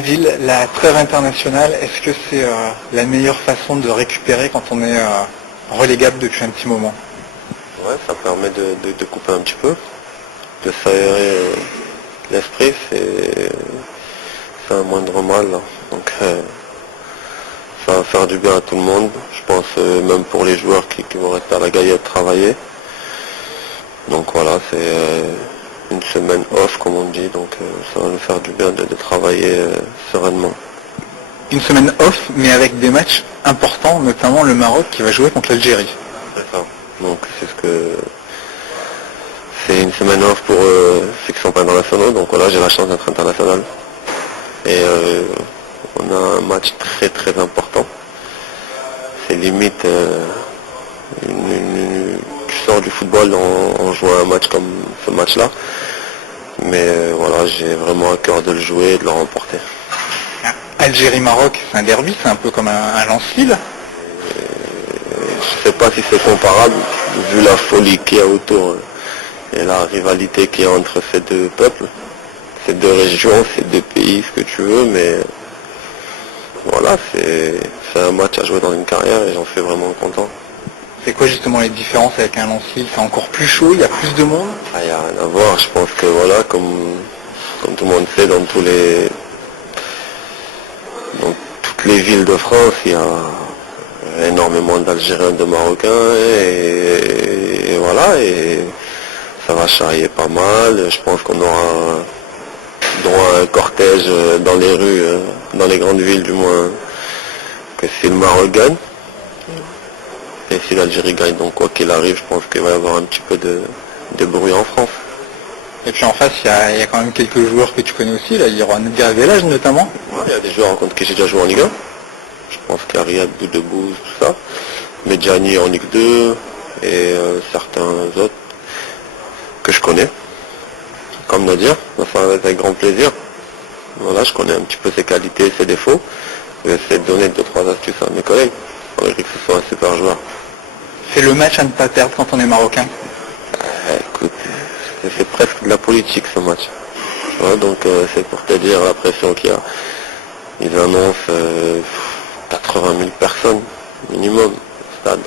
Adil, la trêve internationale, est-ce que c'est la meilleure façon de récupérer quand on est relégable depuis un petit moment? Ouais, ça permet de couper un petit peu, de s'aérer l'esprit, c'est un moindre mal, là. Donc ça va faire du bien à tout le monde, je pense même pour les joueurs qui vont rester à la Gaillette travailler. Donc voilà, c'est une semaine off comme on dit, donc ça va nous faire du bien de travailler sereinement. Une semaine off, mais avec des matchs importants, notamment le Maroc qui va jouer contre l'Algérie. C'est ça. Donc c'est une semaine off pour ceux qui sont pas internationaux, donc voilà, j'ai la chance d'être international. Et on a un match très très important. C'est limite tu sors du football en jouant un match comme ce match-là. Mais voilà, j'ai vraiment à cœur de le jouer et de le remporter. Algérie-Maroc, c'est un derby, c'est un peu comme un Lens-Lille. Je sais pas si c'est comparable, vu la folie qu'il y a autour et la rivalité qu'il y a entre ces deux peuples, ces deux régions, ces deux pays, ce que tu veux, mais voilà, c'est un match à jouer dans une carrière et j'en suis vraiment content. C'est quoi justement les différences avec un Lens-Lille? C'est encore plus chaud, il y a plus de monde? Il n'y a rien à voir, je pense que voilà, comme tout le monde sait, dans toutes les villes de France, il y a énormément d'Algériens, de Marocains, et voilà, et ça va charrier pas mal. Je pense qu'on aura droit à un cortège dans les rues, dans les grandes villes du moins, que si le Maroc gagne. Et si l'Algérie gagne, donc quoi qu'il arrive, je pense qu'il va y avoir un petit peu de bruit en France. Et puis en face, il y a quand même quelques joueurs que tu connais aussi, là, il y aura Nadir Belhaj notamment. Ouais, il y a des joueurs contre qui j'ai déjà joué en Ligue 1. Je pense qu'il y a Riyad Boudebouz, tout ça. Medjani en Ligue 2 et certains autres que je connais. Comme Nadir, ça va être avec grand plaisir. Voilà, je connais un petit peu ses qualités, ses défauts. Je vais essayer de donner 2-3 astuces à mes collègues pour que ce soit un super joueur. C'est le match à ne pas perdre quand on est marocain. Écoute, c'est presque de la politique ce match. Ouais, donc c'est pour te dire la pression qu'il y a. Ils annoncent 80 000 personnes minimum au stade.